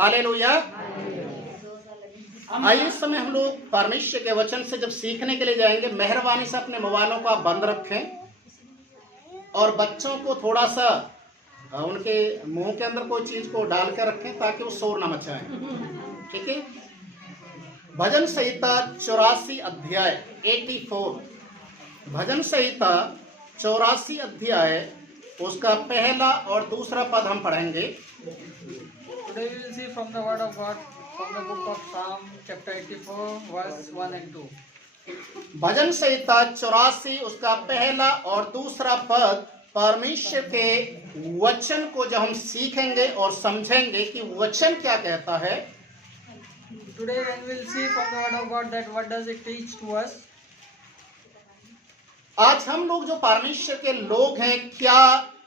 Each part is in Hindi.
हालेलुया। आइए इस समय हम लोग परमेश्वर के वचन से जब सीखने के लिए जाएंगे, मेहरबानी से अपने मोबाइलों को आप बंद रखें और बच्चों को थोड़ा सा उनके मुंह के अंदर कोई चीज को डाल कर रखें ताकि वो शोर ना मचाएं। ठीक है। भजन संहिता 84 अध्याय 84, भजन संहिता 84 अध्याय उसका पहला और दूसरा पद हम पढ़ेंगे। Today we will see from the word of God from the book of Psalm chapter 84 verse 1 and 2. भजन संहिता 84 उसका पहला और दूसरा पद परमेश्वर के वचन को जब हम सीखेंगे और समझेंगे कि वचन क्या कहता है। Today when we will see from the word of God that what does it teach to us. आज हम लोग जो परमेश्वर के लोग हैं, क्या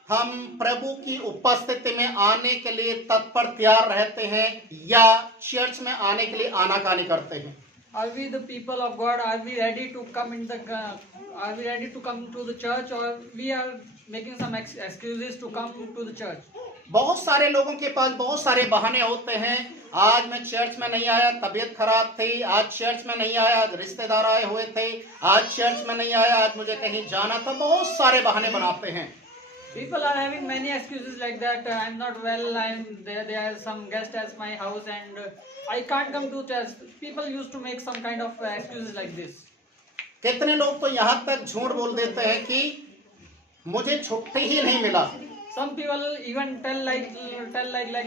हम प्रभु की उपस्थिति में आने के लिए तत्पर तैयार रहते हैं या चर्च में आने के लिए आनाकानी करते हैं? Are we the people of God? Are we ready to come in the are we ready to come to the church, or we are making some excuses to come to the church? बहुत सारे लोगों के पास बहुत सारे बहाने होते हैं। आज मैं चर्च में नहीं आया, तबीयत खराब थी। आज चर्च में नहीं आया, रिश्तेदार आए हुए थे। आज चर्च में नहीं आया, आज मुझे कहीं जाना था। बहुत सारे बहाने बनाते हैं। People are having many excuses like that. I'm not well. I'm there. There are some guests at my house, and I can't come to church. People used to make some kind of excuses like this. कितने लोग तो यहाँ तक झूठ बोल देते हैं कि मुझे छुट्टी ही नहीं मिला। Some people even tell like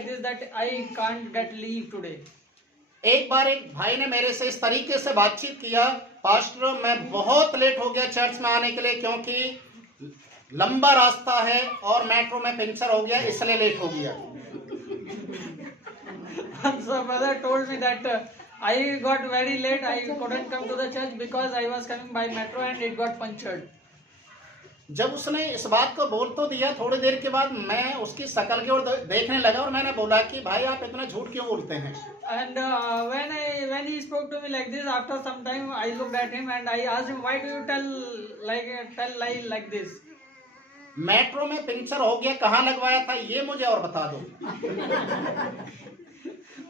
this that I can't get leave today. एक बार एक भाई ने मेरे से इस तरीके से बातचीत किया, पास्टर मैं बहुत लेट हो गया चर्च में आने के लिए, क्योंकि लंबा रास्ता है और मेट्रो में पंचर हो गया, इसलिए लेट हो गया। So brother told me that I got very late. I couldn't come to the church because I was coming by metro and it got punctured. जब उसने इस बात को बोल तो दिया, थोड़ी देर के बाद मैं उसकी शक्ल की ओर देखने लगा और मैंने बोला कि भाई आप इतना झूठ क्यों बोलते हैं? And when he spoke to me like this, after some time I looked at him and I asked him, why do you tell lie like this? Metro में पंचर हो गया, कहाँ लगवाया था ये मुझे और बता दो।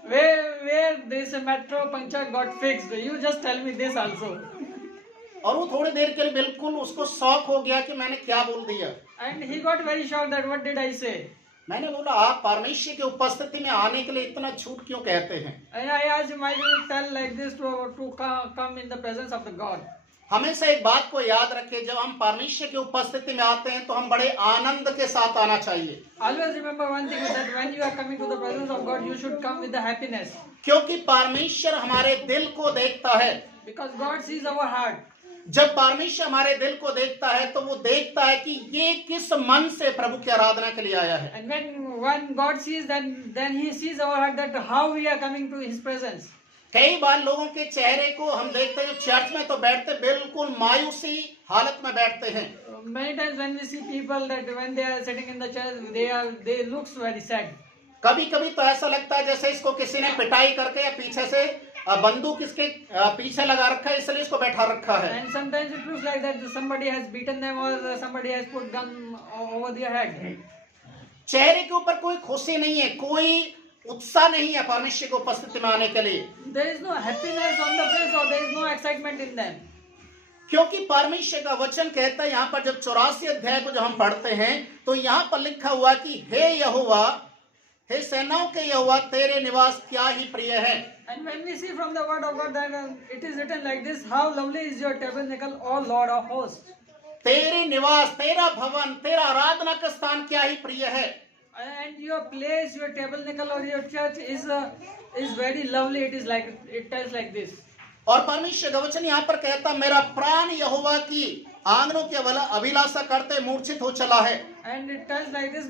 Where this metro puncture got fixed? You just tell me this also. और वो थोड़ी देर के लिए बिल्कुल उसको शौक हो गया कि मैंने क्या बोल दिया। And he got very shocked that what did I say? मैंने बोला आप परमेश्वर की उपस्थिति में आने के लिए इतना झूठ क्यों कहते हैं? And I asked him, why do you tell like this to come in the presence of the God? हमेशा एक बात को याद रखें, जब हम परमेश्वर की उपस्थिति में आते हैं तो हम बड़े आनंद के साथ आना चाहिए। Always remember one thing, that when you are coming to the presence of God, you should come with the happiness. क्योंकि परमेश्वर हमारे दिल को देखता है। Because God sees our heart. जब परमेश्वर हमारे दिल को देखता है तो वो देखता है कि ये किस मन से प्रभु की आराधना के लिए आया है। And when God sees, then He sees our heart, that how we are coming to His presence. कई बार लोगों के चेहरे को हम देखते हैं, चर्च में तो बैठते बिल्कुल मायूसी हालत में बैठते हैं। Many times when we see people that when they are sitting in the church, they looks very sad. कभी कभी तो ऐसा लगता है जैसे इसको किसी ने पिटाई करके या पीछे से बंदूक इसके पीछे लगा रखा है, इसलिए इसको बैठा रखा है। And sometimes it looks like that somebody has beaten them or somebody has put gun over their head. चेहरे के ऊपर कोई खुशी नहीं है, कोई उत्साह नहीं है परमेश्वर की उपस्थिति में आने के लिए। There is no happiness on the face, or there is no excitement in them. क्योंकि परमेश्वर का वचन कहता है, यहाँ पर जब 84 अध्याय को जब हम पढ़ते हैं तो यहाँ पर लिखा हुआ कि हे यहोवा, हे सेनाओं के यहोवा, तेरे निवास क्या ही प्रिय है। And when we see from the word of God that it is written like this, how lovely is your tabernacle, O Lord of hosts. तेरे निवास, तेरा भवन, तेरा आराधना का स्थान क्या ही प्रिय है। And your place, your tabernacle or your church is very lovely. It tells like this. और परमेश्वर का वचन यहाँ पर कहता, मेरा प्राण यहोवा की आंगनों की अभिलाषा करते मूर्छित हो चला है। And it tells like this,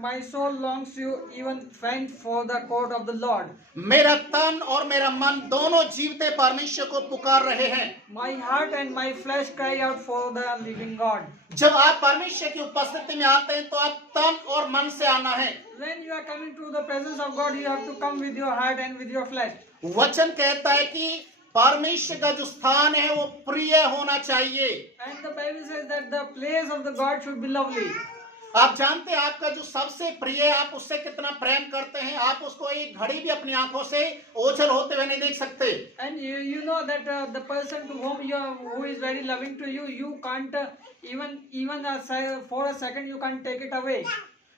my soul longs to even faint for the court of the Lord. मेरा तन और मेरा मन दोनों जीवते परमेश्वर को पुकार रहे हैं। My heart and my flesh cry out for the living God. जब आप परमेश्वर की उपस्थिति में आते हैं तो आप तन और मन से आना है। When you are coming to the presence of God, you have to come with your heart and with your flesh. वचन कहता है कि परमेश्वर का जो स्थान है वो प्रिय होना चाहिए। And the Bible says that the place of the God should be lovely. आप जानते हैं आपका जो सबसे प्रिय है, आप उससे कितना प्रेम करते हैं। आप उसको एक घड़ी भी अपनी आंखों से ओझल होते हुए नहीं देख सकते। And you know that the person to whom you are, who is very loving to you, you can't for a second you can't take it away.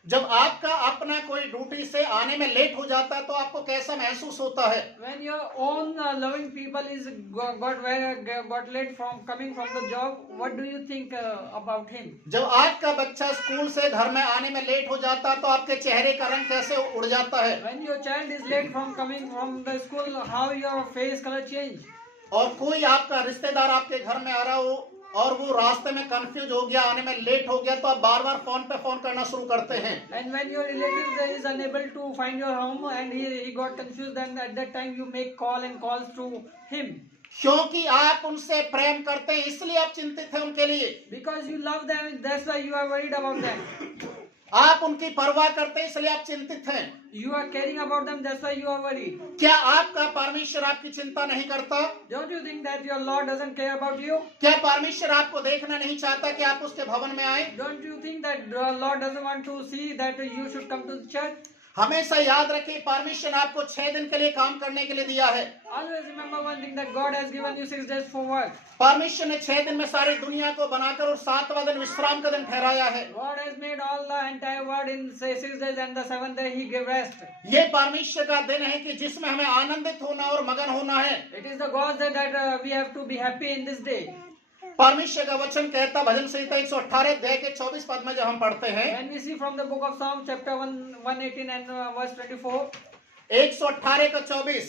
जब आपका अपना कोई ड्यूटी से आने में लेट हो जाता है तो आपको कैसा महसूस होता है? When your own loving people is got late from coming from the job, what do you think about him? जब आपका बच्चा स्कूल से घर में आने में लेट हो जाता है तो आपके चेहरे का रंग कैसे उड़ जाता है? When your child is late from coming from the school, how your face color change? और कोई आपका रिश्तेदार आपके घर में आ रहा हो और वो रास्ते में कंफ्यूज हो गया, आने में लेट हो गया, तो आप बार बार फोन पे फोन करना शुरू करते हैं। And when your relative is unable to find your home and he got confused, then at that time you make calls to him. क्योंकि आप उनसे प्रेम करते हैं, इसलिए आप चिंतित हैं उनके लिए। Because you love them, that's why you are worried about them. आप उनकी परवाह करते हैं, इसलिए आप चिंतित हैं। You are caring about them, that's why you are worried. क्या आपका परमेश्वर आपकी चिंता नहीं करता? Don't you think that your Lord doesn't care about you? क्या परमेश्वर आपको देखना नहीं चाहता कि आप उसके भवन में आए? Don't you think that the Lord doesn't want to see that you should come to the church? हमेशा याद रखिए, परमेश्वर ने आपको 6 दिन के लिए काम करने के लिए दिया है। Always remember one thing, that God has given you 6 days for work. परमेश्वर ने 6 दिन में सारी दुनिया को बनाकर और 7वां दिन विश्राम का दिन ठहराया है। God has made all the entire world in 6 days, and the 7th day He gave rest. ये परमेश्वर का दिन है कि जिसमें हमें आनंदित होना और मगन होना है। It is the God's day that we have to be happy in this day. परमेश्वर का वचन कहता, भजन संहिता 118 अध्याय के 24 पद में जब हम पढ़ते हैं, When we see from the book of Psalms chapter 118 and verse 24, 118 का 24,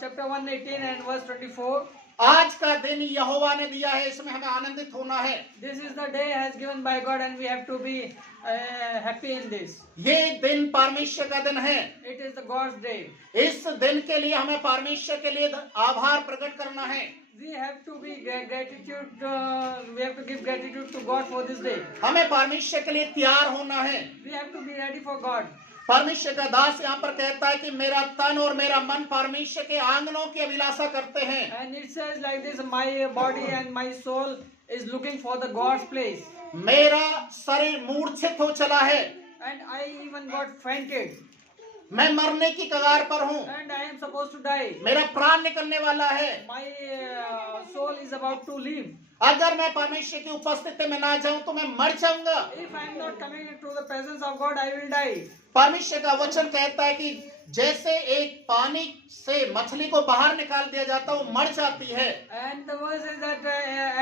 chapter 118 and verse 24, आज का दिन यहोवा ने दिया है, इसमें हमें आनंदित होना है। this is the day has given by God and we have to be happy in this. ये दिन परमेश्वर का दिन है। It is the God's day. इस दिन के लिए हमें परमेश्वर के लिए आभार प्रकट करना है। We have to be gratitude. We have to give gratitude to God for this day. हमें परमेश्वर के लिए तैयार होना है। We have to be ready for God. परमेश्वर का दास यहाँ पर कहता है कि मेरा तन और मेरा मन परमेश्वर के आंगनों की अभिलाषा करते हैं। And it says like this, my body and my soul is looking for the God's place. मेरा शरीर मूर्छित हो चला है। And I even got fainted. मैं मरने की कगार पर हूँ। And I am supposed to die. मेरा प्राण निकलने वाला है। My soul is about to leave. अगर मैं परमेश्वर की उपस्थिति में ना जाऊं तो मैं मर जाऊंगा। If I am not coming into the presence of God, I will die. परमेश्वर का वचन कहता है कि जैसे एक पानी से मछली को बाहर निकाल दिया जाता है, वो मर जाती है। And the verse is that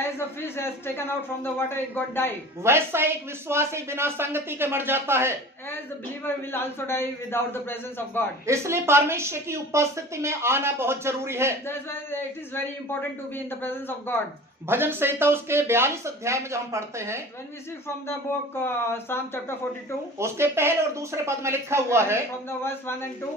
as the fish has taken out from the water, it got died. वैसा एक विश्वासी बिना संगति के मर जाता है। As the believer will also die without the presence of God. इसलिए परमेश्वर की उपस्थिति में आना बहुत जरूरी है। That's why it is very important to be in the presence of God. भजन संहिता उसके 42 अध्याय में जब हम पढ़ते हैं, When we see from the book Psalm chapter 42, उसके पहले और दूसरे पद में लिखा हुआ है, from the verse 1 and 2,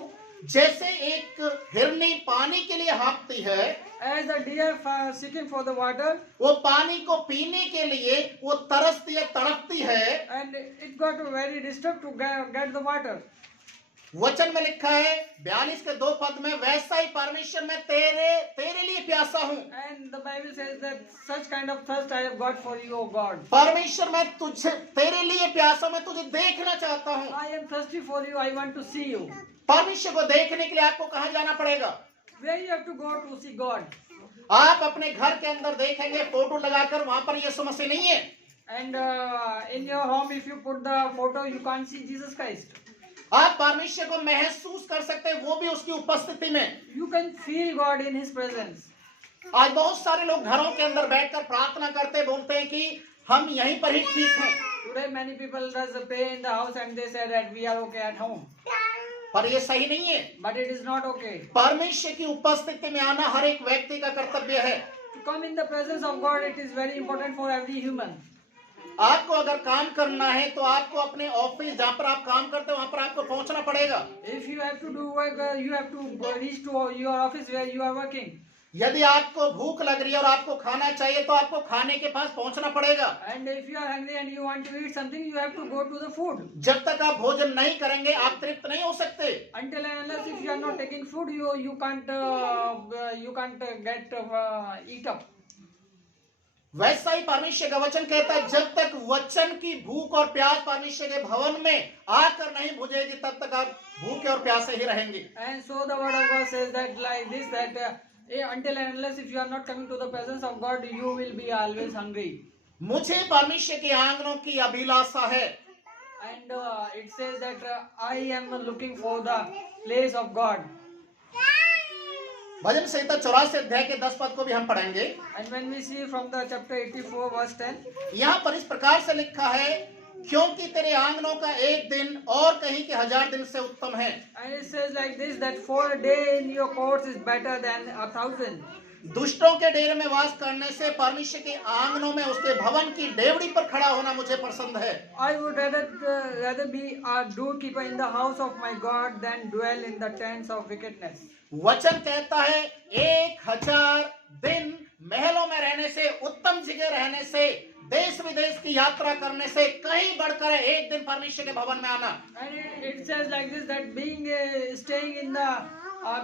जैसे एक हिरनी पानी के लिए हाँफती है, as the deer seeking for the water, वो पानी को पीने के लिए वो तरसती है, तड़पती है, and it got very disturbed to get the water. वचन में लिखा है 42 के 2 पद में, वैसा ही परमेश्वर मैं तेरे लिए प्यासा हूँ। And the Bible says that such kind of thirst I have got for you, O God. परमेश्वर मैं तेरे लिए प्यासा, मैं तुझे देखना चाहता हूँ। I am thirsty for you. I want to see you. परमेश्वर को देखने के लिए आपको कहाँ जाना पड़ेगा? Where you have to go to see God? आप अपने घर के अंदर देखेंगे फोटो लगाकर, वहां पर यीशु मसीह नहीं है। And in your home, if you put the photo, you can't see Jesus Christ. आप परमेश्वर को महसूस कर सकते हैं, वो भी उसकी उपस्थिति में। You can feel God in His presence. आज बहुत सारे लोग घरों के अंदर बैठकर प्रार्थना करते, बोलते हैं कि हम यहीं पर ही ठीक हैं। Today, many people does pray in the house and they say that we are okay at home. पर ये सही नहीं है। But it is not okay. परमेश्वर की उपस्थिति में आना हर एक व्यक्ति का कर्तव्य है। To come in the presence of God, it is very important for every human. आपको अगर काम करना है तो आपको अपने ऑफिस जहाँ पर आप काम करते हैं वहां पर आपको पहुंचना पड़ेगा। If you have to do work, you have to reach to your office where you are working. यदि आपको भूख लग रही है और आपको खाना चाहिए तो आपको खाने के पास पहुंचना पड़ेगा। And if you are hungry and you want to eat something, you have to go to the food. जब तक आप भोजन नहीं करेंगे आप तृप्त नहीं हो सकते। Until and unless if you are not taking food, you can't get eat up. वैसा ही परमेश्वर का वचन कहता है, जब तक वचन की भूख और प्यास परमेश्वर के भवन में आकर नहीं बुझेगी, तब तक आप भूखे और प्यासे ही रहेंगे। And so the word of God says that like this, that until and unless if you are not coming to the presence of God, you will be always hungry. मुझे परमेश्वर के आंगनों की अभिलाषा है। And it says that I am looking for the place of God. भजन संहिता 84 अध्याय के 10 पद को भी हम पढ़ेंगे। And when we see from the chapter 84 verse 10, यहाँ पर इस प्रकार से लिखा है, क्योंकि तेरे आंगनों का एक दिन और कहीं के 1000 दिन से उत्तम है। and it says like this, that for a day in your courts is better than 1,000. दुष्टों के डेरे में वास करने से परमेश्वर के आंगनों में उसके भवन की डेवड़ी पर खड़ा होना मुझे पसंद है। I would rather be a doorkeeper in the house of my God than dwell in the tents of wickedness. वचन कहता है 1000 दिन महलों में रहने से, उत्तम जगह रहने से, देश विदेश की यात्रा करने से कहीं बढ़कर एक दिन परमेश्वर के भवन में आना। And it says like this, that being staying in the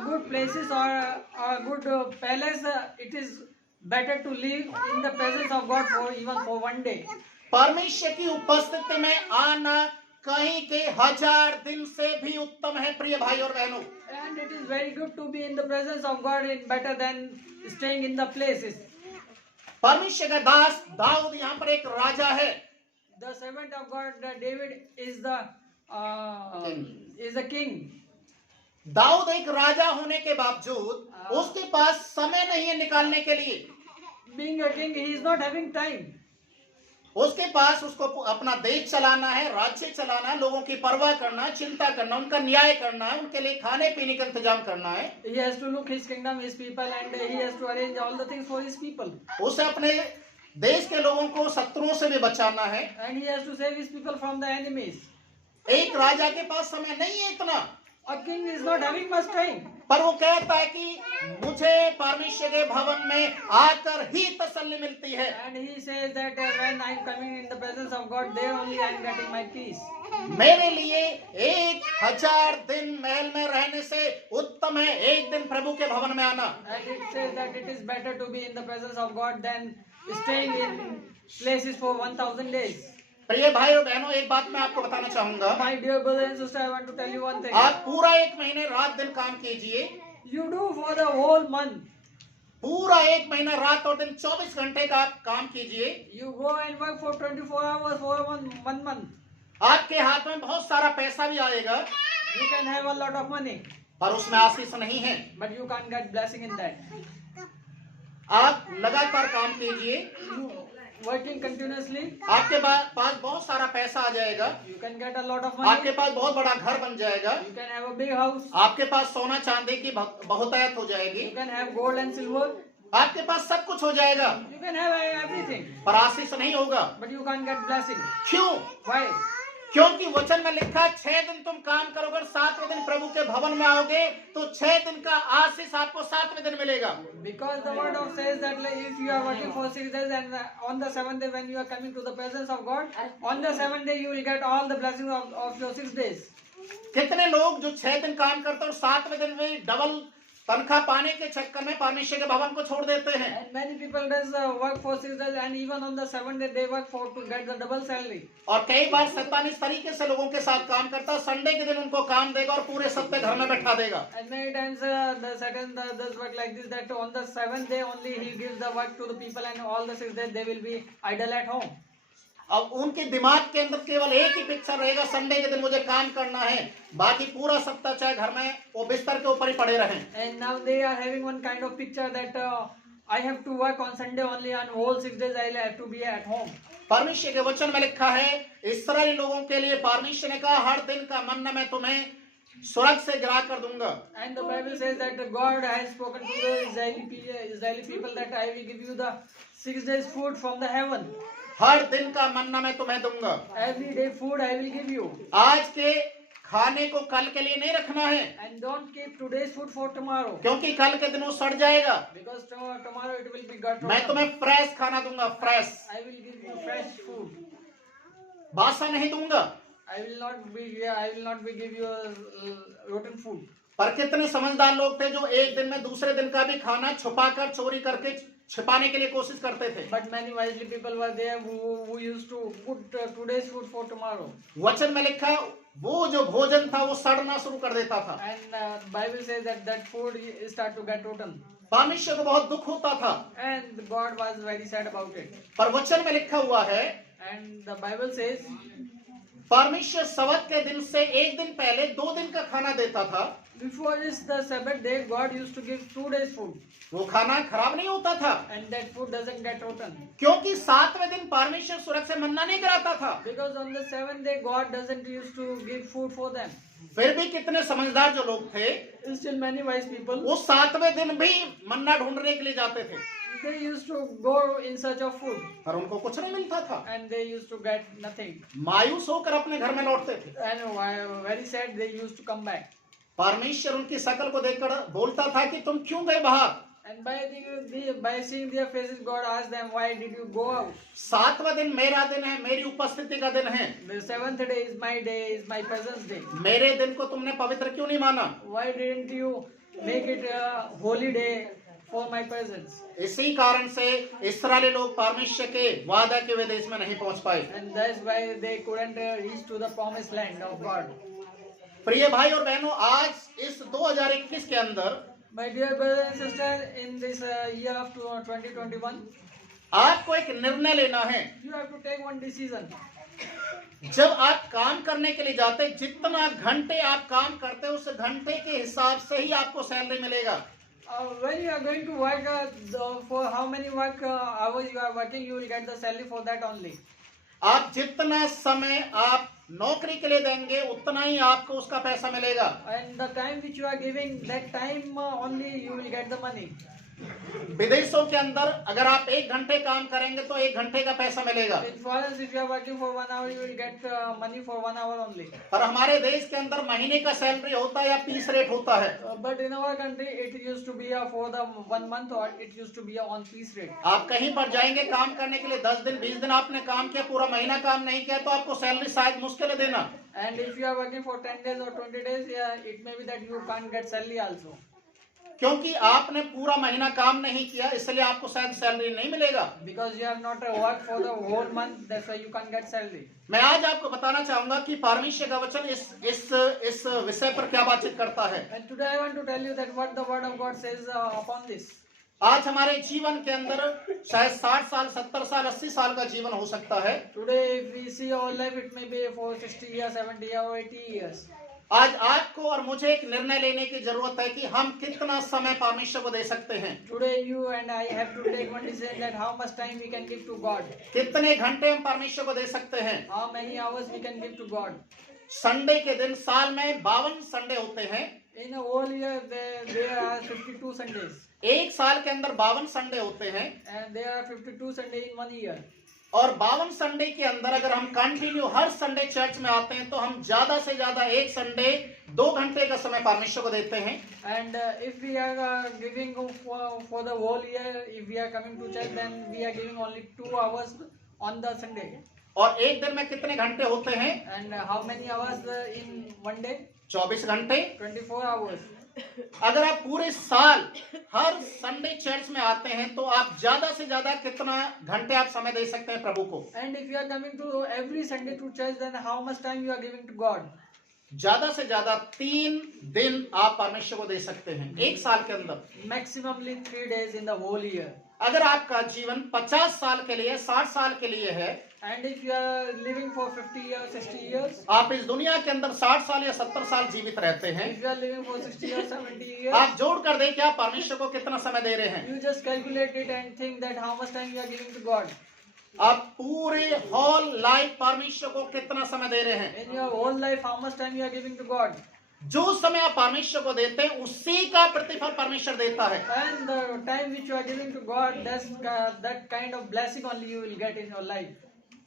good places or a good palace, it is better to live in the presence of God for even for one day. परमेश्वर की उपस्थिति में आना कहीं के 1000 दिन से भी उत्तम है, प्रिय भाई और बहनों। And it is very good to be in the presence of God, in better than staying in the places. परमेश्वर का दास दाऊद यहाँ पर एक राजा है। The servant of God, David, is the king. Dawood एक राजा होने के बावजूद उसके पास समय नहीं है निकालने के लिए। Being a king, he is not having time. उसके पास उसको अपना देश चलाना है, राज्य चलाना है, लोगों की परवाह करना है, चिंता करना, उनका न्याय करना है, उनके लिए खाने पीने का इंतजाम करना है। He has to look his kingdom, his people, and he has to arrange all the things for his people. उसे अपने देश के लोगों को शत्रुओं से भी बचाना है। And he has to save his people from the enemies. एक राजा के पास समय नहीं है इतना, A king is not having much time. पर वो कहता है कि मुझे परमेश्वर के भवन में आकर ही तसल्ली मिलती है। And he says that when I am coming in the presence of God, there only I am getting my peace. मेरे लिए 1000 दिन महल में रहने से उत्तम है एक दिन प्रभु के भवन में आना। And it says that it is better to be in the presence of God than staying in places for 1,000 days. प्रिय भाई और बहनों, एक बात मैं आपको बताना चाहूंगा। My dear brother and sister, I want to tell you one thing. आप पूरा एक महीने रात दिन काम कीजिए, You do for the whole month. पूरा एक महीना रात और दिन 24 घंटे का आप काम कीजिए। You go and work for 24 hours for one month. आपके हाथ में बहुत सारा पैसा भी आएगा, You can have a lot of money, पर उसमें आशीष नहीं है। but you can't get blessing in that. आप लगातार काम कीजिए, You working continuously, आपके पास बहुत सारा पैसा आ जाएगा, you can get a lot of आपके money. पास बहुत बड़ा घर बन जाएगा, You can have a big house. आपके पास सोना चांदी की बहुतायत हो जाएगी, You can have gold and silver. आपके पास सब कुछ हो जाएगा, You can have everything, पर आशीष नहीं होगा। but you can't get blessing. क्यों? Why? क्योंकि वचन में लिखा है 6 दिन तुम काम करोगे, 7वें दिन प्रभु के भवन में आओगे, तो 6 दिन का आशीष आपको 7वें दिन मिलेगा। Because the word of says that like, if you are working for 6 days and on the 7th day when you are coming to the presence of God, on the 7th day you will get all the blessings of your 6 days. कितने लोग जो 6 दिन काम करते हैं और 7वें दिन में डबल तनख्वाह पाने के चक्कर में परमेश्वर के भवन को छोड़ देते हैं। And many people does work for 6 days and even on the 7th day they work for to get the double salary. और कई बार शैतान इस तरीके से लोगों के साथ काम करता है, संडे के दिन उनको काम देगा और पूरे सप्ताह घर में बैठा देगा। And many times the second does work like this, that on the 7th day only he gives the work to the people and all the 6 days they will be idle at home. अब उनके दिमाग के अंदर केवल एक ही पिक्चर रहेगा, संडे के दिन मुझे काम करना है, बाकी पूरा सप्ताह चाहे घर में वो बिस्तर के ऊपर ही पड़े रहें। And now they are having one kind of picture that I have to work on Sunday only and whole 6 days I have to be at home. परमेश्वर के वचन में लिखा है, इस्राएली लोगों के लिए परमेश्वर ने कहा, हर दिन का मन्ना मैं तुम्हें स्वर्ग से गिरा कर दूंगा। And the Bible says that God has spoken to the Israeli people that I will give you the 6 days food from the heaven. हर दिन का मन्ना मैं तुम्हें दूंगा। Every day food I will give you. आज के खाने को कल के लिए नहीं रखना है, And don't keep today's food for tomorrow. क्योंकि कल के दिन वो सड़ जाएगा। Because tomorrow it will be got मैं तुम्हें फ्रेश खाना दूंगा, fresh, I will give you fresh food. बासा नहीं दूंगा। I will not be give you rotten food. पर कितने समझदार लोग थे जो एक दिन में दूसरे दिन का भी खाना छुपा कर चोरी करके छिपाने के लिए कोशिश करते थे। But many wisely people were there who used to put today's food for tomorrow. वचन में लिखा है वो जो भोजन था वो सड़ना शुरू कर देता था। And Bible says that that food start to get rotten. परमेश्वर को बहुत दुख होता था। And God was very sad about it. पर वचन में लिखा हुआ है, And the Bible says, परमेश्वर सबत के दिन से एक दिन पहले 2 दिन का खाना देता था। before this the Sabbath day, God used to give 2 days food. वो खाना खराब नहीं होता था, And that food doesn't get rotten. क्योंकि 7वें दिन परमेश्वर स्वर्ग से मन्ना नहीं गिराता था। Because on the 7th day, God doesn't used to give food for them. फिर भी कितने समझदार जो लोग थे, Still many wise people, वो 7वें दिन भी मन्ना ढूंढने के लिए जाते थे, they used to go in search of food. पर उनको कुछ नहीं मिलता था। And they used to get nothing. मायूस होकर अपने घर में लौटते थे। And very sad, they used to come back. परमेश्वर उनकी शकल को देखकर बोलता था कि तुम क्यों गए बाहर। And by seeing their faces, God asked them, why did you go out? 7वां दिन मेरा दिन है, मेरी उपस्थिति का दिन है। The 7th day is my presence day. मेरे दिन को तुमने पवित्र क्यों नहीं माना? Why didn't you make it a holy day for my presence? इसी कारण से इस्राएली लोग परमेश्वर के वादा के हुए देश में नहीं पहुंच पाए। And that's why they couldn't reach to the promised land of God. प्रिय भाई और बहनों, आज इस 2021 के अंदर My dear brothers and sisters, in this year of 2021, आपको एक निर्णय लेना है। you have to take one decision. जब आप काम करने के लिए जाते, जितना घंटे आप काम करते हैं उस घंटे के हिसाब से ही आपको सैलरी मिलेगा। When you are going to work, for how many hours you are working, you will get the salary for that only. आप जितना समय आप नौकरी के लिए देंगे उतना ही आपको उसका पैसा मिलेगा। And the time which you are giving, that time only you will get the money. विदेशों के अंदर अगर आप 1 घंटे काम करेंगे तो 1 घंटे का पैसा मिलेगा। In foreign, if you are working for 1 hour, you will get money for 1 hour only. पर हमारे देश के अंदर महीने का सैलरी होता है या पीस रेट होता है। But in our country, it used to be for the 1 month, or it used to be on piece rate. आप कहीं पर जाएंगे काम करने के लिए, 10 दिन 20 दिन आपने काम किया, पूरा महीना काम नहीं किया, तो आपको सैलरी शायद मुश्किल है देना। And if you are working for 10 days or 20 days, yeah, it may be that you can't get salary also. क्योंकि आपने पूरा महीना काम नहीं किया, इसलिए आपको शायद सैलरी नहीं मिलेगा। Because you have not worked for the whole month, that's why you can't get salary. मैं आज आपको बताना चाहूंगा कि परमेश्वर का वचन इस विषय पर क्या बातचीत करता है। And today I want to tell you that what the word of God says upon this. आज हमारे जीवन के अंदर शायद 60 साल, 70 साल, 80 साल का जीवन हो सकता है। Today if we see our life, it may be for 60 years, 70 years or 80 years. आज आपको और मुझे एक निर्णय लेने की जरूरत है कि हम कितना समय परमेश्वर को दे सकते हैं। Today you and I have to take one decision that how much time we can give to God. कितने घंटे हम परमेश्वर को दे सकते हैं। How many hours we can give to God. Sunday के दिन साल में 52 संडे होते हैं। In a whole year there are 52 Sundays. एक साल के अंदर 52 संडे होते हैं। And there are 52 Sundays in 1 year. और 52 संडे के अंदर अगर हम कंटिन्यू हर संडे चर्च में आते हैं तो हम ज्यादा से ज्यादा एक संडे 2 घंटे का समय परमेश्वर को देते हैं। And if we are giving for the whole year, if we are coming to church, then we are giving only 2 hours on the Sunday. और एक दिन में कितने घंटे होते हैं? And how many hours in one day? 24 घंटे। 24 hours. अगर आप पूरे साल हर संडे चर्च में आते हैं तो आप ज्यादा से ज्यादा कितना घंटे आप समय दे सकते हैं प्रभु को? And if you are coming to every Sunday to church, then how much time you are giving to God? ज्यादा से ज्यादा 3 दिन आप परमेश्वर को दे सकते हैं एक साल के अंदर। Maximally 3 days in the whole year. अगर आपका जीवन 50 साल के लिए, 60 साल के लिए है, And if you are living for 50 years, 60 years, आप इस दुनिया के अंदर 60 साल या 70 साल जीवित रहते हैं, if you are living for 60 years, 70 years, आप जोड़ कर दें कि आप परमेश्वर को कितना समय दे रहे हैं। you just calculate it and think that how much time you are giving to God. आप पूरे होल लाइफ परमेश्वर को कितना समय दे रहे हैं। In your whole life, how much time you are giving to God. जो समय आप परमेश्वर को देते हैं उसी का प्रतिफल परमेश्वर देता है। And the time which you are giving to God, that kind of blessing only you will get in your life.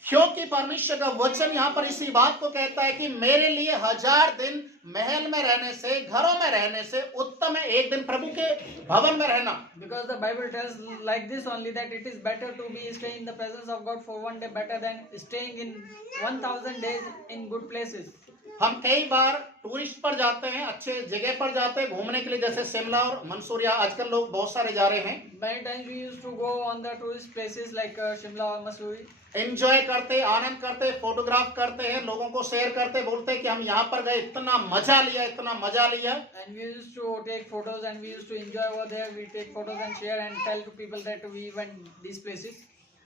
क्योंकि परमेश्वर का वचन यहाँ पर इसी बात को कहता है कि मेरे लिए 1000 दिन महल में रहने से, घरों में रहने से उत्तम है एक दिन प्रभु के भवन में रहना। Because the Bible tells like this only, that it is better to be staying in the presence of God for 1 day better than staying in 1000 days in good places. हम कई बार टूरिस्ट पर जाते हैं, अच्छे जगह पर जाते हैं घूमने के लिए, जैसे शिमला और मंसूर, या आजकल लोग बहुत सारे जा रहे हैं, Many times we used to go on the tourist places like Shimla or Mussoorie, enjoy करते, आनंद करते, फोटोग्राफ करते हैं, लोगों को शेयर करते, बोलते हैं कि हम यहाँ पर गए, इतना मजा लिया, इतना मजा लिया। and we used to take photos and we used to enjoy over there. We take photos and share and tell to people that we went these places.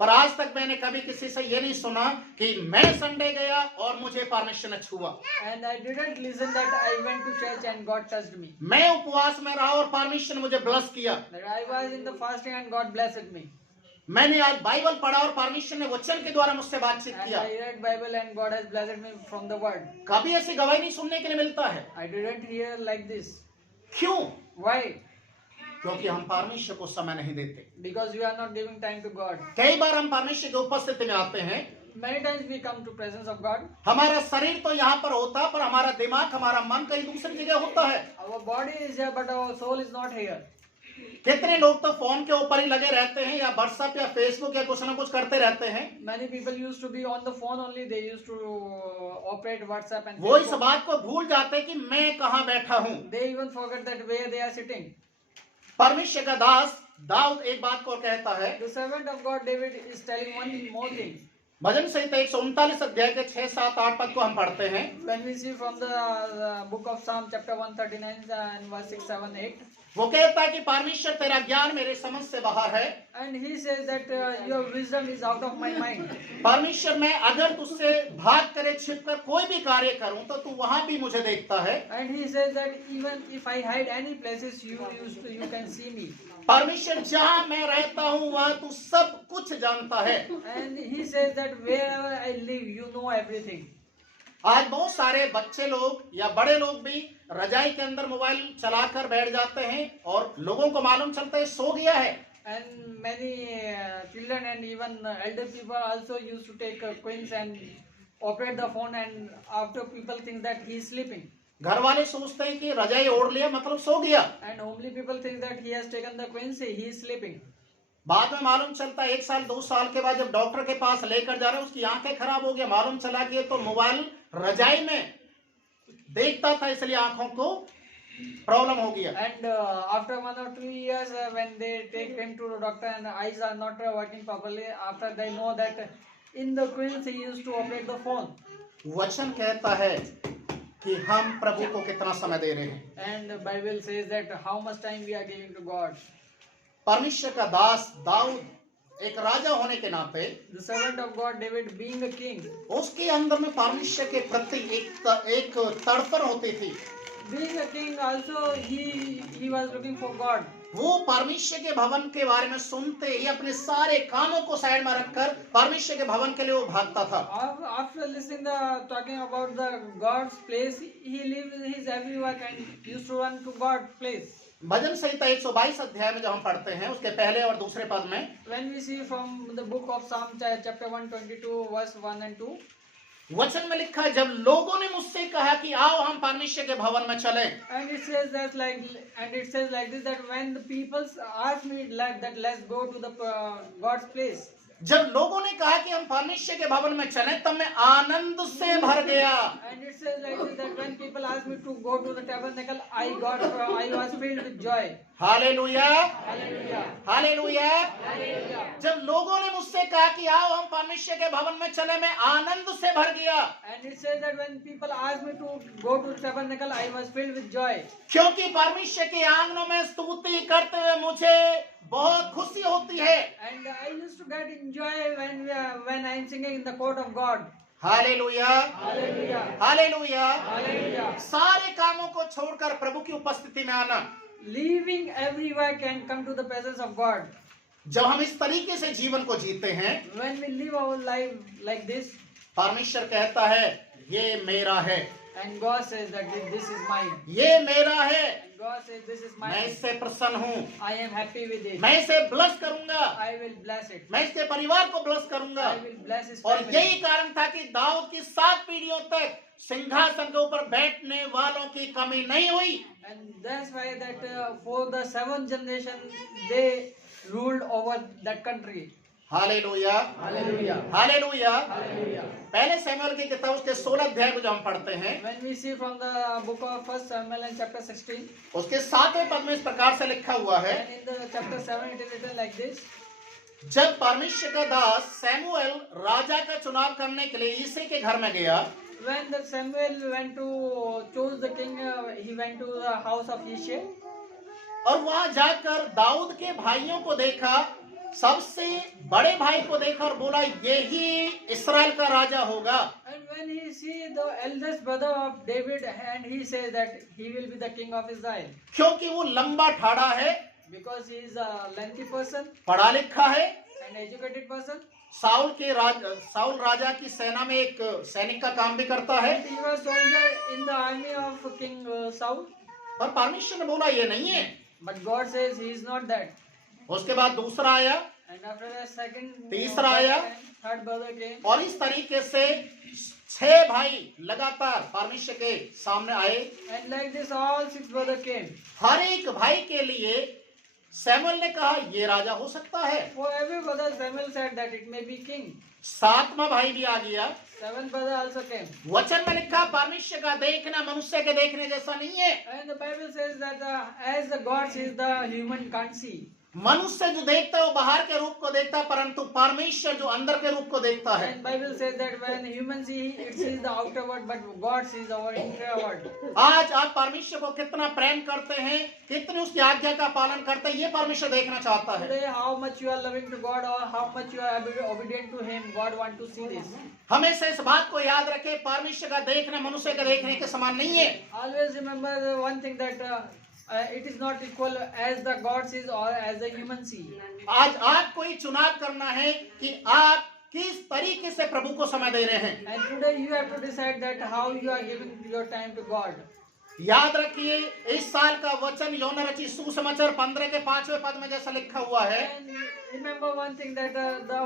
पर आज तक मैंने कभी किसी से ये नहीं सुना कि मैं संडे गया और मुझे परमेश्वर ने छुआ, And I didn't listen that I went to church and God touched me. मैं उपवास में रहा और परमेश्वर ने मुझे ब्लेस किया, That I was in the fasting and God blessed me. मैंने आज बाइबल पढ़ा और परमेश्वर ने वचन के द्वारा मुझसे बातचीत And किया। I read Bible and God has blessed me from the word. कभी ऐसी गवाही नहीं सुनने के लिए मिलता है। I didn't hear like this. क्यों? Why? क्योंकि हम परमेश्वर को समय नहीं देते। Because we are not giving time to God. कई बार हम परमेश्वर की उपस्थिति में आते हैं, Many times we come to presence of God. हमारा शरीर तो यहाँ पर होता है, पर हमारा दिमाग, हमारा मन कहीं दूसरी जगह होता है। Our body is here but our soul is not here. कितने लोग तो फोन के ऊपर ही लगे रहते हैं, या व्हाट्सएप या फेसबुक या कुछ ना कुछ करते रहते हैं। Many people used to be on the phone only. They used to operate WhatsApp and वो इस Facebook. बात को भूल जाते हैं कि मैं कहाँ बैठा हूँ। They even forget that where they are sitting. परमेश्वर का दास दाऊद एक बात को कहता है, The servant of God David is telling one more thing. भजन संहिता 139 अध्याय के 6, 7, 8 पद को हम पढ़ते हैं। When we see from the book of Psalm chapter 139 and verse 6, 7, 8. वो कहता है कि परमेश्वर तेरा ज्ञान मेरे समझ से बाहर है। And he says that your wisdom is out of my mind. परमेश्वर, मैं अगर तुझसे भाग करे छिप कर कोई भी कार्य करूं तो तू वहां भी मुझे देखता है। And he says that even if I hide any places, you can see me. परमेश्वर, जहां मैं रहता हूं वहां तू सब कुछ जानता है। And he says that wherever I live, you know everything. आज बहुत सारे बच्चे लोग या बड़े लोग भी रजाई के अंदर मोबाइल चलाकर बैठ जाते हैं और लोगों को मालूम चलता है सो गया है। And many children and even elder people also used to take queens and operate the phone, and after people think that he is sleeping. घर वाले सोचते हैं कि रजाई ओढ़ लिया मतलब सो गया। And homely people think that he has taken the queens, he is sleeping. बाद में मालूम चलता है 1 साल 2 साल के बाद जब डॉक्टर के पास लेकर जा रहे हैं, उसकी आंखें खराब हो गया, मालूम चला कि ये तो मोबाइल रजाई में देखता था इसलिए आंखों को प्रॉब्लम हो गया। And after 1 or 2 years, when they take him to the doctor and the eyes are not working properly, after they know that in the queens he used to operate the phone. वचन कहता है कि हम प्रभु को कितना समय दे रहे हैं। And the Bible says that how much time we are giving to God. परमेश्वर का दास दाऊद एक राजा होने के नाते, The servant of God David being a king, उसके अंदर में परमेश्वर के प्रति एक तड़पन होती थी। being a king also he was looking for God. वो परमेश्वर के भवन के बारे में सुनते ही अपने सारे कामों को साइड में रखकर परमेश्वर के भवन के लिए वो भागता था। After listening talking about the God's place, he leaves his every work and used to run to God's place. भजन संहिता 122 अध्याय में जब हम पढ़ते हैं उसके पहले और दूसरे पद में, When we see from the book of Psalm chapter 122 verse 1 and 2, वचन में लिखा है, जब लोगों ने मुझसे कहा कि आओ हम परमेश्वर के भवन में चलें, and it says like this, that when the people ask me like that, let's go to the God's place. जब लोगों ने कहा कि हम परमेश्वर के भवन में चलें तब मैं आनंद से भर गया। And it says like this, that when people asked me to go to the tabernacle, I was filled with joy. Hallelujah, Hallelujah. Hallelujah. Hallelujah. जब लोगों ने मुझसे कहा कि आओ हम परमेश्वर के भवन में चले, मैं आनंद से भर गया। And it says that when people asked me to go to the tabernacle, I was filled with joy. क्योंकि परमेश्वर के आंगनों में स्तुति करते हुए मुझे बहुत खुशी होती है। And I used to get enjoy when I am singing in the court of God. Hallelujah, Hallelujah. Hallelujah. Hallelujah. सारे कामों को छोड़कर प्रभु की उपस्थिति में आना। Leaving every work and come to the presence of God. जब हम इस तरीके से जीवन को जीते हैं, When we live our life like this, परमेश्वर कहता है ये मेरा है, and God says that this is mine. ये मेरा है, And God says this is मैं mine. इससे प्रसन्न हूँ, I am happy with it. मैं इसे ब्लेस करूंगा, I will bless it. मैं इसके परिवार को ब्लेस करूंगा। I will bless his और family. यही कारण था कि दाऊद की 7 पीढ़ियों तक सिंहासन के ऊपर बैठने वालों की कमी नहीं हुई। And that's why that for the 7th generation they ruled over that country. Hallelujah, Hallelujah. Hallelujah. Hallelujah. पहले शमूएल की किताब उसके 16 अध्याय को जो हम पढ़ते हैं, When we see from the book of 1 Samuel and chapter 16, उसके 7वें पद में इस प्रकार से लिखा हुआ है, and in the chapter 7 it is written like this. जब परमेश्वर का दास शमूएल राजा का चुनाव करने के लिए यिशै के घर में गया, When the Samuel went to choose the king, he went to the house of Yishai. और वहां जाकर दाऊद के भाइयों को देखा, सबसे बड़े भाई को देखा और बोला यही इस्राएल का राजा होगा। And when he see the eldest brother of David, and he says that he will be the king of Israel, क्योंकि वो लंबा ठाड़ा है, because he is a lengthy person पढ़ा लिखा है, and educated person. साउल राजा की सेना में एक सैनिक का काम भी करता है। And he was soldier in the army of King Saul. और परमेश्वर ने बोला ये नहीं है। But God says he is not that. उसके बाद दूसरा आया, And after that, second, तीसरा आया, third brother came. और इस तरीके से 6 भाई लगातार परमेश्वर के सामने आए। And like this, all 6 brothers came. हर एक भाई के लिए शमूएल ने कहा ये राजा हो सकता है। For every brother, Samuel said that it may be king. 7वां भाई भी आ गया। 7th brother also came. वचन में लिखा परमेश्वर का देखना मनुष्य के देखने जैसा नहीं है। And the Bible says that as the God sees, the human can't see. मनुष्य जो देखता है वो बाहर के रूप को देखता है, परंतु परमेश्वर जो अंदर के रूप को देखता है। And Bible says that when human see, it sees the outer world, but God sees our inner world. आज आप परमेश्वर को कितना प्रेम करते हैं, कितनी उसकी आज्ञा का पालन करते हैं, ये परमेश्वर देखना चाहता है। Today, how much you are loving to God or how much you are obedient to Him, God want to see this. हमेशा इस बात को याद रखें, परमेश्वर का देखना मनुष्य के देखने के समान नहीं है। Always remember the one thing that it is not equal as the God sees or as the human see. आज आपको ये चुनाव करना है कि आप किस तरीके से प्रभु को समय दे रहे हैं। And today you have to decide that how you are giving your time to God. याद रखिए इस साल का वचन यौन रचित सुसमाचार 15 के 5वें पद में जैसा लिखा हुआ है। And remember one thing that the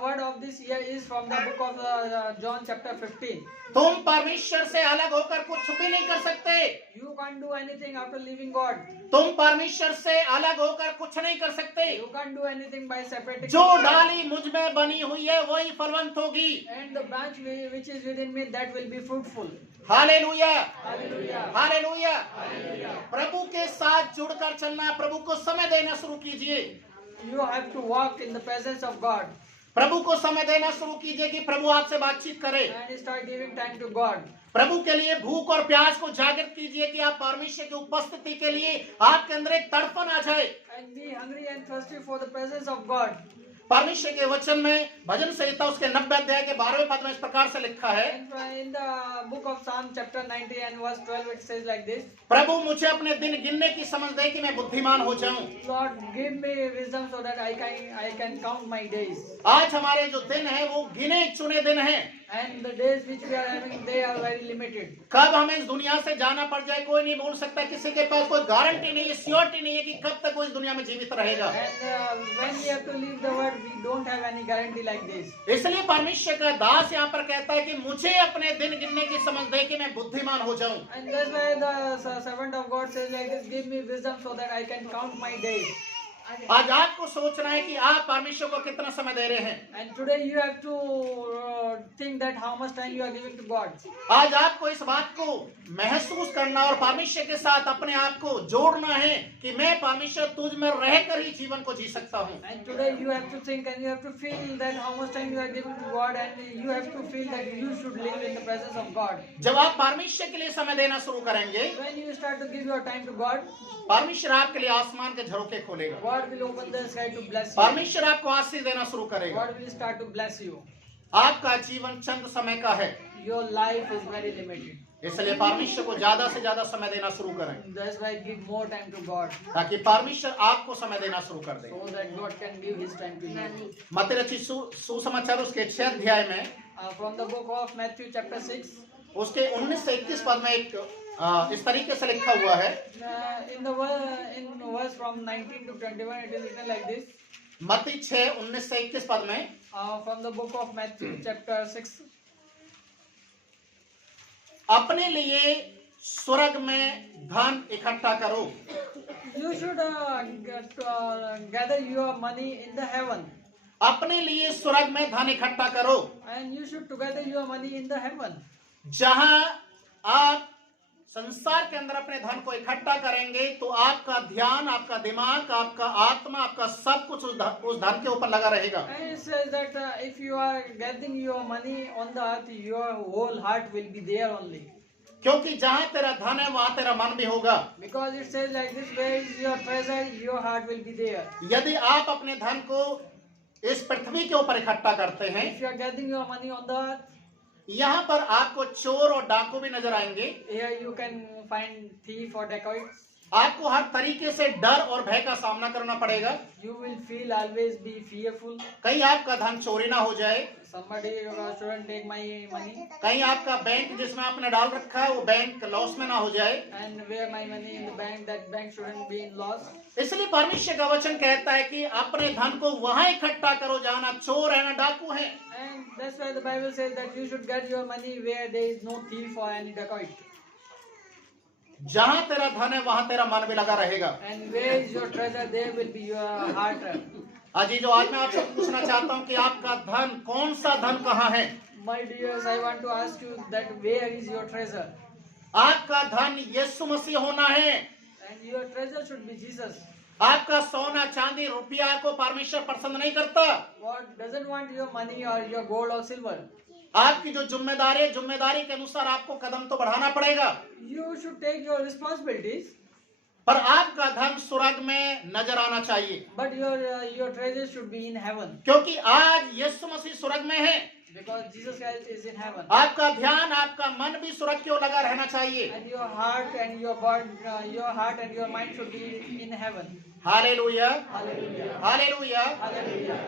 word of this year is from the book of John chapter 15. तुम परमेश्वर से अलग होकर कुछ भी नहीं कर सकते। You can't do anything after leaving God. तुम परमेश्वर से अलग होकर कुछ नहीं कर सकते। You can't do anything by separating. जो डाली मुझ में बनी हुई है वही फलवंत होगी। And the branch which is within me, that will be fruitful. Hallelujah, Hallelujah. Hallelujah. Hallelujah. प्रभु के साथ जुड़कर चलना, प्रभु को समय देना शुरू कीजिए। You have to walk in the presence of God प्रभु को समय देना शुरू कीजिए कि प्रभु आपसे बातचीत करे। and start giving time to God. प्रभु के लिए भूख और प्यास को जागृत कीजिए कि आप परमेश्वर की उपस्थिति के लिए आपके अंदर एक तड़पन आ जाए। And be hungry and thirsty for the presence of God. परमेश्वर के वचन में भजन संहिता उसके 90 अध्याय के 12वें पद में इस प्रकार से लिखा है, And in the book of Psalm chapter 90 and verse 12 it says like this. प्रभु मुझे अपने दिन गिनने की समझ दे कि मैं बुद्धिमान हो जाऊं। Lord, give me wisdom so that I can count my days. आज हमारे जो दिन है वो गिने चुने दिन हैं। And the days which we are having, they are very limited. कब हमें इस दुनिया से जाना पड़ जाए कोई नहीं बोल सकता। किसी के पास कोई गारंटी नहीं है, श्योरिटी नहीं है कि कब तक वो इस दुनिया में जीवित रहेगा। And when we have to leave the world, we don't have any guarantee like this. इसलिए परमेश्वर का दास यहाँ पर कहता है कि मुझे अपने दिन गिनने की समझ दे कि मैं बुद्धिमान हो जाऊं। And that's why the servant of God says like this, give me wisdom so that I can count my days. आज आपको सोचना है कि आप परमेश्वर को कितना समय दे रहे हैं। And today you have to think that how much time you are giving to God. आज आपको इस बात को महसूस करना और परमेश्वर के साथ अपने आप को जोड़ना है कि मैं परमेश्वर तुझ में रहकर ही जीवन को जी सकता हूँ। And today you have to think and you have to feel that how much time you are giving to God, and you have to feel that you should live in the presence of God. जब आप परमेश्वर के लिए समय देना शुरू करेंगे, When you start to give your time to God, परमेश्वर आपके लिए आसमान के झरोखे खोलेगा। God will open the sky to bless you. परमेश्वर आपको आशीष देना शुरू करेगा। God will start to bless you. आपका जीवन चंद समय का है, Your life is very limited. इसलिए परमेश्वर को ज्यादा से ज्यादा समय देना शुरू करें That's why give more time to God, ताकि परमेश्वर आपको समय देना शुरू कर दे। so that God can give His time to you. मत्ती रचित सुसमाचार उसके 6 अध्याय में From the book of Matthew chapter 6, उसके 19 से 21 पद में एक इस तरीके से लिखा हुआ है। in verse from 19 to 21, it is written like this. मत्ती 6 19 से 21 पद में From the book of Matthew chapter 6. अपने लिए स्वर्ग में धन इकट्ठा करो, You should gather your money in the heaven. अपने लिए स्वर्ग में धन इकट्ठा करो, and you should together your money in the heaven. जहां आप संसार के अंदर अपने धन को इकट्ठा करेंगे तो आपका ध्यान, आपका दिमाग, आपका आत्मा, आपका सब कुछ उस धन के ऊपर लगा रहेगा। And it says that if you are getting your money on the earth, your whole heart will be there only. क्योंकि जहां तेरा धन है वहां तेरा मन भी होगा। Because it says like this, where is your treasure, your heart will be there. यदि आप अपने धन को इस पृथ्वी के ऊपर इकट्ठा करते हैं, If you are getting your money on the earth, यहाँ पर आपको चोर और डाकू भी नजर आएंगे। here you can find thief or dacoits. आपको हर तरीके से डर और भय का सामना करना पड़ेगा। You will feel always be fearful. कहीं आपका धन चोरी ना हो जाए, Somebody shouldn't take my money, कहीं आपका बैंक जिसमें आपने डाल रखा है वो बैंक लॉस में ना हो जाए। and where my money in the bank, that bank shouldn't be in loss. इसलिए परमेश्वर का वचन कहता है कि अपने धन को वहां इकट्ठा करो जहां ना चोर है ना डाकू है। And that's why the Bible says that you should get your money where there is no thief or any dacoit. जहां तेरा धन है वहां तेरा मन भी लगा रहेगा। And where is your treasure, there will be your heart. अजीजों, आज मैं आपसे पूछना चाहता हूं कि आपका धन, कौन सा धन कहाँ है? My dears, I want to ask you that where is your treasure? आपका धन यीशु मसीह होना है। And your treasure should be Jesus. आपका सोना चांदी रुपया को परमेश्वर पसंद नहीं करता। God doesn't want your money or your gold or silver. आपकी जो जिम्मेदारी है, जिम्मेदारी के अनुसार आपको कदम तो बढ़ाना पड़ेगा, You should take your responsibilities, पर आपका धन स्वर्ग में नजर आना चाहिए। but your treasure should be in heaven. क्योंकि आज यीशु मसीह स्वर्ग में है। Because Jesus Christ is in heaven. आपका ध्यान, आपका मन भी स्वर्ग की ओर लगा रहना चाहिए। And your heart and your body, your heart and your mind should be in heaven. Hallelujah, Hallelujah. Hallelujah. Hallelujah.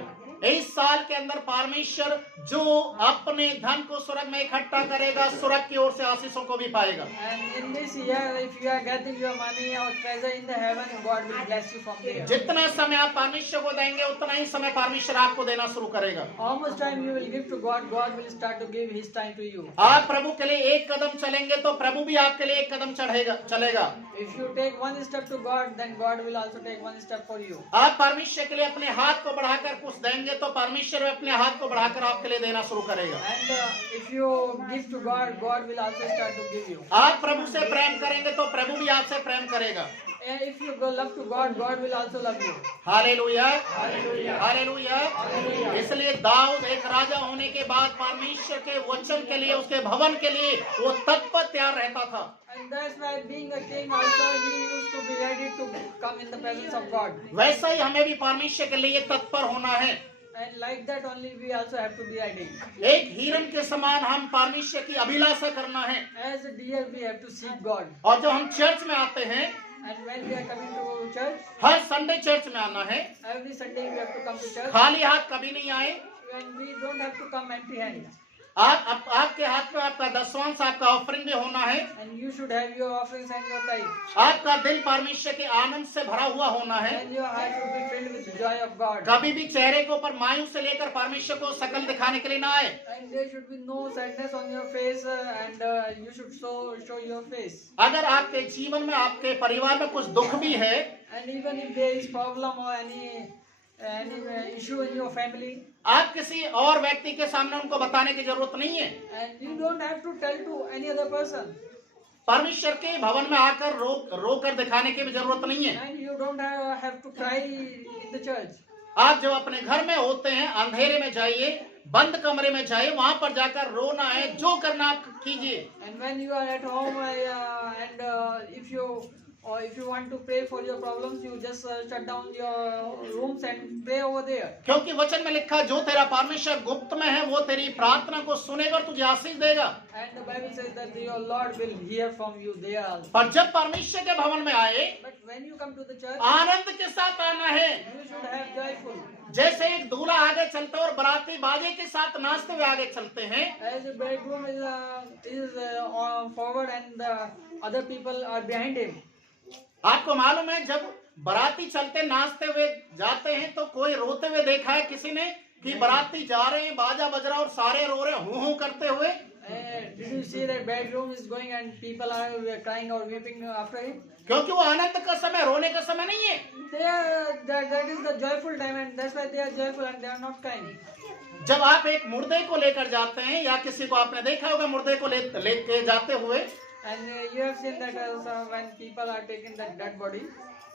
इस साल के अंदर परमेश्वर जो अपने धन को स्वर्ग में इकट्ठा करेगा, स्वर्ग की ओर से आशीषों को भी पाएगा। And in this year, if you are getting your money or treasure in the heaven, God will bless you from there. जितना समय आप परमेश्वर को देंगे उतना ही समय परमेश्वर आपको देना शुरू करेगा। How much time you will give to God, God will start to give His time to you. आप प्रभु के लिए एक कदम चलेंगे तो प्रभु भी आपके लिए एक कदम चलेगा। If you take one step to God, then God will also take one step for you. आप परमेश्वर के लिए अपने हाथ को बढ़ाकर कुछ देंगे तो परमेश्वर अपने हाथ को बढ़ाकर आपके लिए देना शुरू करेगा। And if you give to God, God will also start to give you. आप प्रभु से प्रेम करेंगे तो प्रभु भी आपसे प्रेम करेगा। And if you go love to God, God will also love you. Hallelujah, Hallelujah. Hallelujah. Hallelujah. इसलिए दाऊद एक राजा होने के बाद परमेश्वर के वचन के लिए, उसके भवन के लिए वो तत्पर तैयार रहता था। And that's why being a king also, he used to be ready to come in the presence of God. वैसा ही हमें भी परमेश्वर के लिए तत्पर होना है। And like that only we also have to be ready. एक हिरन के समान हम परमेश्वर की अभिलाषा करना है। As a deer we have to seek God. और जब हम चर्च में आते हैं, And when we are coming to church, her Sunday church में आना है। every Sunday we have to come to church. खाली हाथ कभी नहीं आए। And we don't have to come empty hands. आपके हाथ में आपका दशवांश, आपका ऑफरिंग भी होना है। And you should have your offerings and your tithes. आपका दिल परमेश्वर के आनंद से भरा हुआ होना है। And your heart should be filled with the joy of God. कभी भी चेहरे के ऊपर मायूस से लेकर परमेश्वर को शकल दिखाने के लिए ना आए। And there should be no sadness on your face, and you should show your face. अगर आपके जीवन में, आपके परिवार में कुछ दुख भी है, And even if there is problem or any issue in your family, आप किसी और व्यक्ति के सामने उनको बताने की जरूरत नहीं है। and you don't have to tell to any other person, परमेश्वर के भवन में आकर रो कर दिखाने की भी जरूरत नहीं है। and you don't have to cry in the church. आप जब अपने घर में होते हैं, अंधेरे में जाइए, बंद कमरे में जाइए, वहां पर जाकर रोना है, जो करना आप कीजिए। And when you are at home, if you want to pray for your problems, you just shut down your rooms and pray over there. क्योंकि वचन में लिखा, जो तेरा परमेश्वर गुप्त में है वो तेरी प्रार्थना को सुनेगा और तुझे आशीष देगा। And the Bible says that your Lord will hear from you there also. पर जब परमेश्वर के भवन में आए, But when you come to the church, आनंद के साथ आना है। you should have joyful. जैसे एक दूल्हा आगे चलता है और बाराती बाजे के साथ नाचते हुए आगे चलते हैं, As the bridegroom is forward and the other people are behind him. आपको मालूम है जब बाराती चलते नाचते हुए जाते हैं तो कोई रोते हुए देखा है किसी ने कि बाराती जा रहे हैं, बाजा बज रहा और सारे रो रहे हूं करते हुए? Did you see that bedroom is going and people are crying or weeping after it? क्योंकि वो आनंद का समय, रोने का समय नहीं है। They are, that is the joyful time, and that's why they are joyful and they are not crying. जब आप एक मुर्दे को लेकर जाते हैं, या किसी को आपने देखा होगा मुर्दे को लेके जाते हुए, And you have seen that also when people are taking that dead body,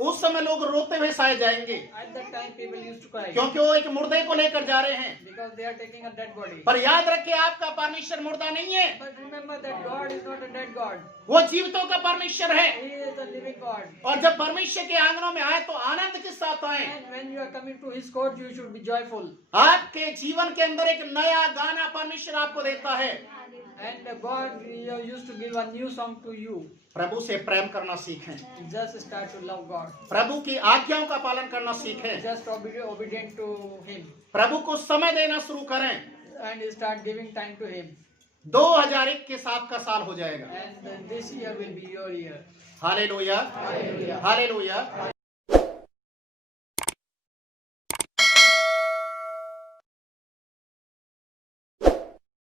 उस समय लोग रोते हुए साए जाएंगे, at that time people used to cry क्योंकि वो एक मुर्दे को लेकर जा रहे हैं। because they are taking a dead body. पर याद रखिए, आपका परमेश्वर मुर्दा नहीं है, But remember that God is not a dead God. वो जीवितों का परमेश्वर है। He is a living God. और जब परमेश्वर के आंगनों में आए तो आनंद के साथ आए। And when you are coming to His court, you should be joyful. आपके जीवन के अंदर एक नया गाना परमेश्वर आपको देता है। And God used to give a new song to you. प्रभु से प्रेम करना सीखें, Just start to love God. प्रभु की आज्ञाओं का पालन करना सीखें, Just obedient to Him. प्रभु को समय देना शुरू करें। And start giving time to Him. 2021 आपका साल हो जाएगा। And this year will be your year. Hallelujah, Hallelujah. Hallelujah.